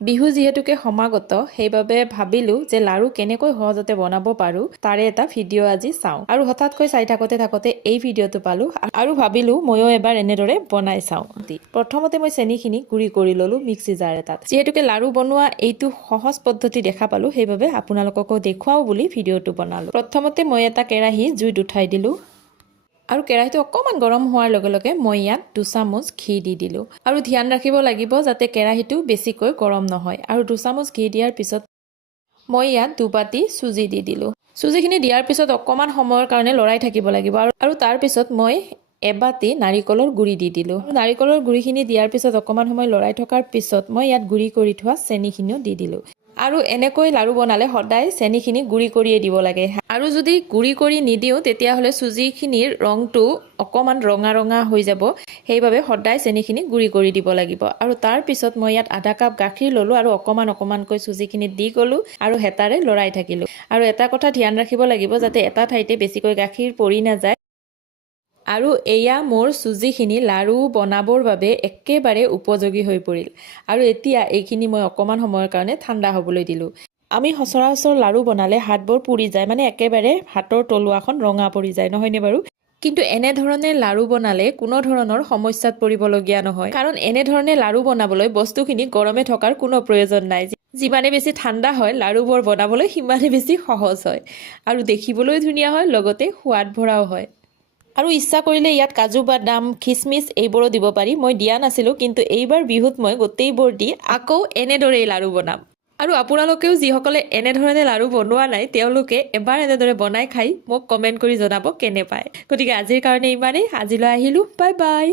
বিহু যিহেতুকে সমাগত সেইবাবে ভাবিলো যে লাৰু কেনেকৈ সহজতে বনাব পাৰো তাৰে এটা ভিডিঅ' আজি চাওঁ আৰু হঠাৎকৈ চাই থাকোতে এই ভিডিঅ'টো পালো আৰু ভাবিলো ময়ো এবাৰ এনেদৰে বনাই চাওঁ। প্ৰথমতে মই চেনিখিনি গুড়ি কৰি ললো মিক্সি জাৰ এটাত। যিহেতুকে লাৰু বনোৱা এইটো সহজ পদ্ধতি দেখা পালো সেইবাবে আপোনালোককো দেখুৱাও বুলি ভিডিঅ'টো বনালো। প্ৰথমতে মই এটা কেৰাহী জুইত উঠাই দিলো আৰু কেৰাহীটো অকমান গৰম হোৱাৰ লগে লগে মই ইয়াত 2 চামুচ ঘি দি দিলো আৰু ধ্যান ৰাখিব লাগিব যাতে কেৰাহীটো বেছিকৈ গৰম নহয় আৰু 2 চামুচ ঘি দিয়াৰ পিছত মই ইয়াত 2 বাটি চুজি দি দিলো। চুজিখিনি দিয়াৰ পিছত অকমান সময়ৰ কাৰণে লৰাই থাকিব লাগিব আৰু তাৰ পিছত মই এবাটি নাৰিকলৰ গুড়ি দি দিলো। নাৰিকলৰ গুড়িখিনি দিয়াৰ পিছত অকমান সময় লৰাই থকাৰ পিছত মই ইয়াত গুড়ি কৰি থোৱা চেনিখিনিও দি দিলো। আৰু এনেকৈ লাৰু বনালে সদায় চেনিখিনি গুড়ি কৰিয়ে দিব লাগে আৰু যদি গুড়ি কৰি নিদিও তেতিয়াহলে চুজিখিনিৰ ৰংটো অকমান ৰঙা ৰঙা হৈ যাব। সেইবাবে সদায় চেনিখিনি গুড়ি কৰি দিব লাগিব আৰু তাৰ পিছত মই ইয়াত আধা কাপ গাখীৰ ললো আৰু অকমানকৈ চুজিখিনি দি গলো আৰু হেতাৰে লৰাই থাকিলো। আৰু এটা কথা ধ্যান ৰাখিব লাগিব যাতে এটা ঠাইতে বেছিকৈ গাখীৰ পৰি নাযায়। আৰু এয়া মোৰ চুজিখিনি লাৰু বনাবৰ বাবে একেবাৰে উপযোগী হৈ পৰিল আৰু এতিয়া এইখিনি মই অকমান সময়ৰ কাৰণে ঠাণ্ডা হ'বলৈ দিলো। আমি সচৰাচৰ লাৰু বনালে হাতবোৰ পুৰি যায়, মানে একেবাৰে হাতৰ তলুৱাখন ৰঙা পৰি যায়, নহয়নে বাৰু? কিন্তু এনেধৰণে লাৰু বনালে কোনো ধৰণৰ সমস্যাত পৰিবলগীয়া নহয়, কাৰণ এনেধৰণে লাৰু বনাবলৈ বস্তুখিনি গৰমে থকাৰ কোনো প্ৰয়োজন নাই। যিমানে বেছি ঠাণ্ডা হয় লাৰুবোৰ বনাবলৈ সিমানে বেছি সহজ হয় আৰু দেখিবলৈ ধুনীয়া হয়, লগতে সোৱাদ ভৰাও হয়। আৰু ইচ্ছা কৰিলে ইয়াত কাজু বাদাম খিচমিচ এইবোৰো দিব পাৰি। মই দিয়া নাছিলো, কিন্তু এইবাৰ বিহুত মই গোটেইবোৰ দি আকৌ এনেদৰেই লাৰু বনাম। আৰু আপোনালোকেও যিসকলে এনেধৰণে লাৰু বনোৱা নাই তেওঁলোকে এবাৰ এনেদৰে বনাই খাই মোক কমেণ্ট কৰি জনাব কেনে পায়। গতিকে আজিৰ কাৰণে ইমানেই। আজিলৈ আহিলো, বাই বাই।